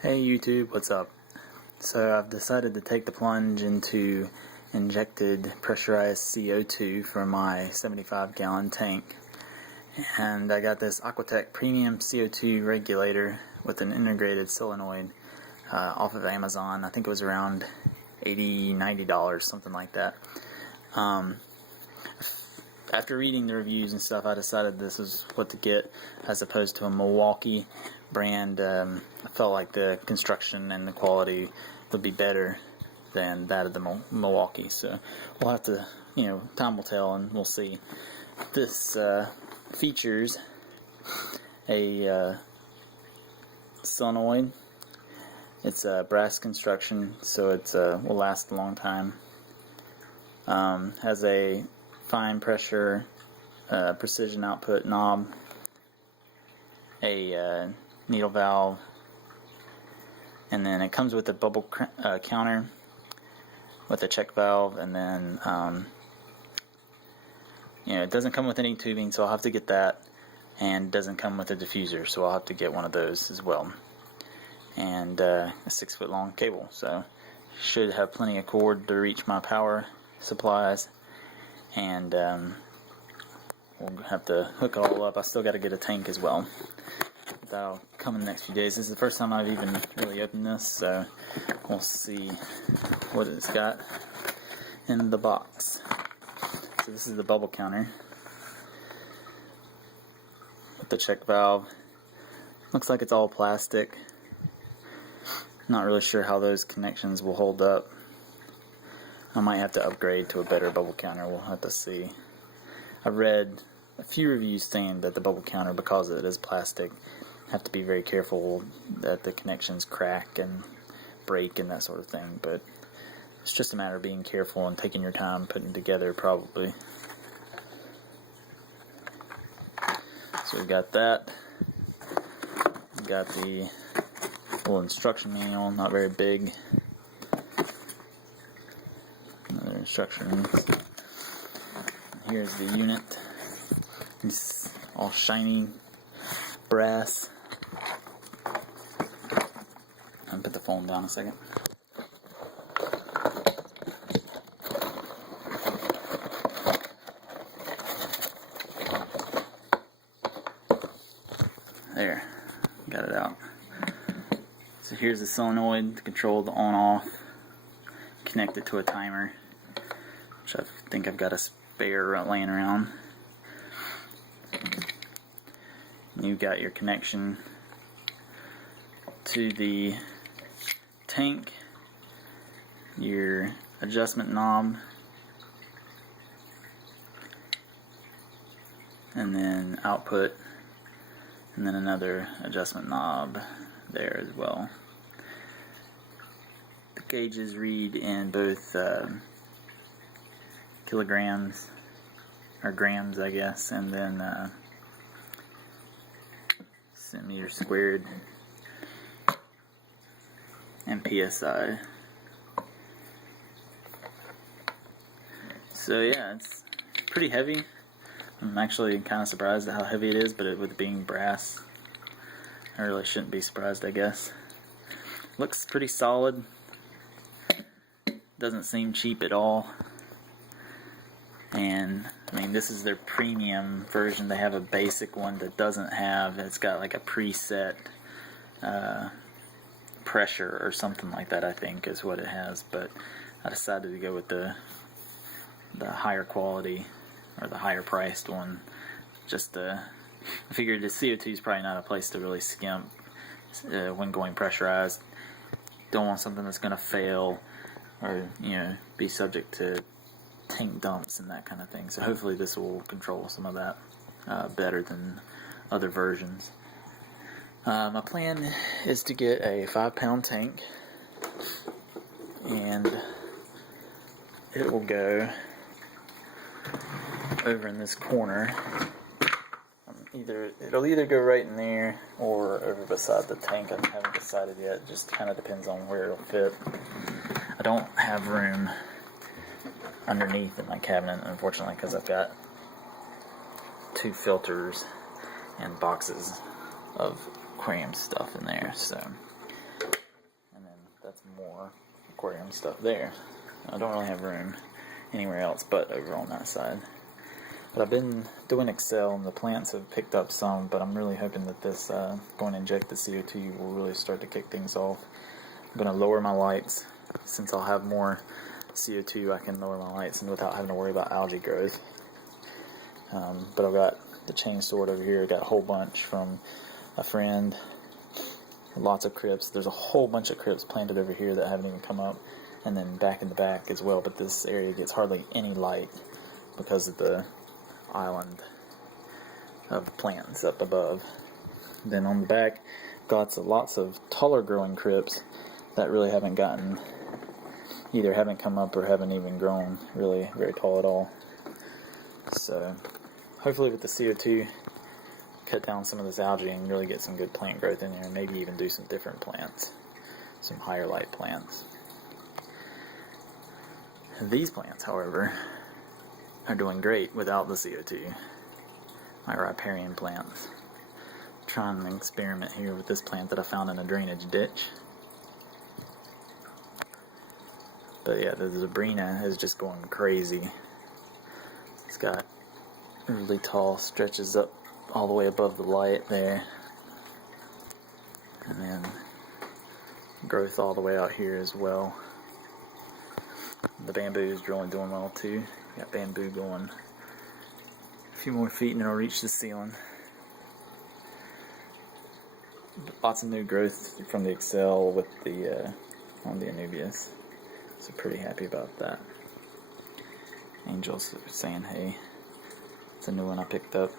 Hey YouTube, what's up? So I've decided to take the plunge into injected pressurized CO2 for my 75-gallon tank. And I got this aquatek premium CO2 regulator with an integrated solenoid off of Amazon. I think it was around $80–90, something like that. After reading the reviews and stuff, I decided this was what to get as opposed to a Milwaukee brand. I felt like the construction and the quality would be better than that of the Milwaukee. So we'll have to, time will tell and we'll see. This features a solenoid. It's a brass construction, so it will last a long time. Has a fine pressure precision output knob, a needle valve, and then it comes with a bubble counter with a check valve, and then it doesn't come with any tubing, so I'll have to get that, and it doesn't come with a diffuser, so I'll have to get one of those as well, and a 6-foot long cable, so should have plenty of cord to reach my power supplies. And we'll have to hook it all up. I still got to get a tank as well. That'll come in the next few days. This is the first time I've even really opened this, so we'll see what it's got in the box. So this is the bubble counter with the check valve. Looks like it's all plastic. Not really sure how those connections will hold up. I might have to upgrade to a better bubble counter. We'll have to see. I read a few reviews saying that the bubble counter, because it is plastic, have to be very careful that the connections crack and break and that sort of thing. But it's just a matter of being careful and taking your time putting it together, probably. So we've got that. We've got the little instruction manual, not very big. Instructions. Here's the unit. It's all shiny brass. I'll put the phone down a second. There, got it out. So here's the solenoid to control the on-off. Connect it to a timer, which I think I've got a spare laying around. And you've got your connection to the tank, your adjustment knob, and then output, and then another adjustment knob there as well. Gauges read in both kilograms or grams, I guess, and then centimeters squared and PSI. So yeah, it's pretty heavy. I'm actually kind of surprised at how heavy it is, but with it being brass, I really shouldn't be surprised, I guess. Looks pretty solid. Doesn't seem cheap at all. And I mean, this is their premium version. They have a basic one that doesn't have, it's got like a preset pressure or something like that, I think is what it has. But I decided to go with the higher quality or the higher priced one. I figured the CO2 is probably not a place to really skimp when going pressurized. Don't want something that's going to fail or be subject to tank dumps and that kind of thing. So hopefully this will control some of that better than other versions. My plan is to get a 5-pound tank, and it will go over in this corner. It'll either go right in there or over beside the tank. I haven't decided yet. It just kind of depends on where it'll fit. I don't have room underneath in my cabinet, unfortunately, because I've got 2 filters and boxes of aquarium stuff in there. So some more aquarium stuff there. I don't really have room anywhere else but over on that side. But I've been doing Excel and the plants have picked up some, but I'm really hoping that this going to inject the CO2 will really start to kick things off. I'm going to lower my lights. Since I'll have more CO2, I can lower my lights and without having to worry about algae growth. But I've got the chain stored over here. I got a whole bunch from a friend. Lots of crypts. There's a whole bunch of crypts planted over here that haven't even come up, and then back in the back as well, but this area gets hardly any light because of the island of plants up above. Then on the back, got lots of taller growing crypts that really haven't come up or haven't even grown really very tall at all. So hopefully with the CO2, cut down some of this algae and really get some good plant growth in there, and maybe even do some different plants, some higher light plants. These plants, however, are doing great without the CO2. My riparian plants. I'm trying an experiment here with this plant that I found in a drainage ditch. But yeah, the Zabrina is just going crazy. It's got really tall, stretches up all the way above the light there, and then growth all the way out here as well. The bamboo is really doing well too. Got bamboo going a few more feet and it'll reach the ceiling. Lots of new growth from the Excel with the on the Anubias, so pretty happy about that. Angel's saying hey. It's a new one I picked up.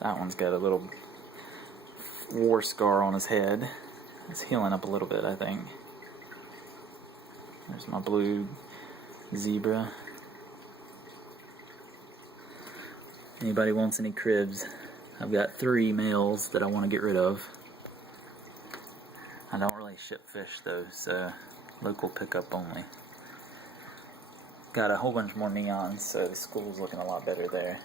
That one's got a little war scar on his head. It's healing up a little bit, I think. There's my blue zebra. Anybody wants any cribs? I've got 3 males that I want to get rid of. I don't really ship fish though, so local pickup only. Got a whole bunch more neons, so the school's looking a lot better there.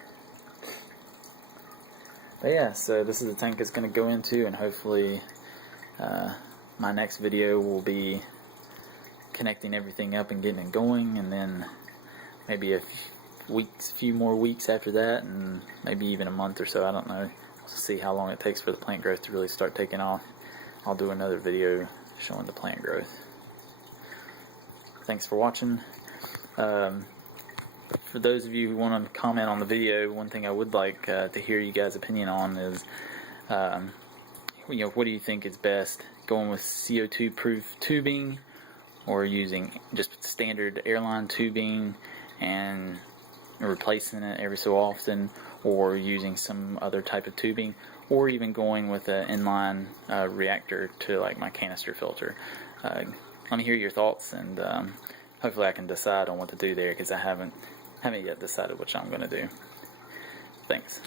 But yeah, so this is the tank it's going to go into, and hopefully my next video will be connecting everything up and getting it going, and then maybe a few more weeks after that, and maybe even a month or so, I don't know. We'll see how long it takes for the plant growth to really start taking off. I'll do another video showing the plant growth. Thanks for watching. For those of you who want to comment on the video, one thing I would like to hear you guys' opinion on is, what do you think is best? Going with CO2 proof tubing, or using just standard airline tubing and replacing it every so often, or using some other type of tubing, or even going with an inline reactor to like my canister filter. Let me hear your thoughts, and hopefully I can decide on what to do there, because I haven't yet decided which I'm going to do. Thanks.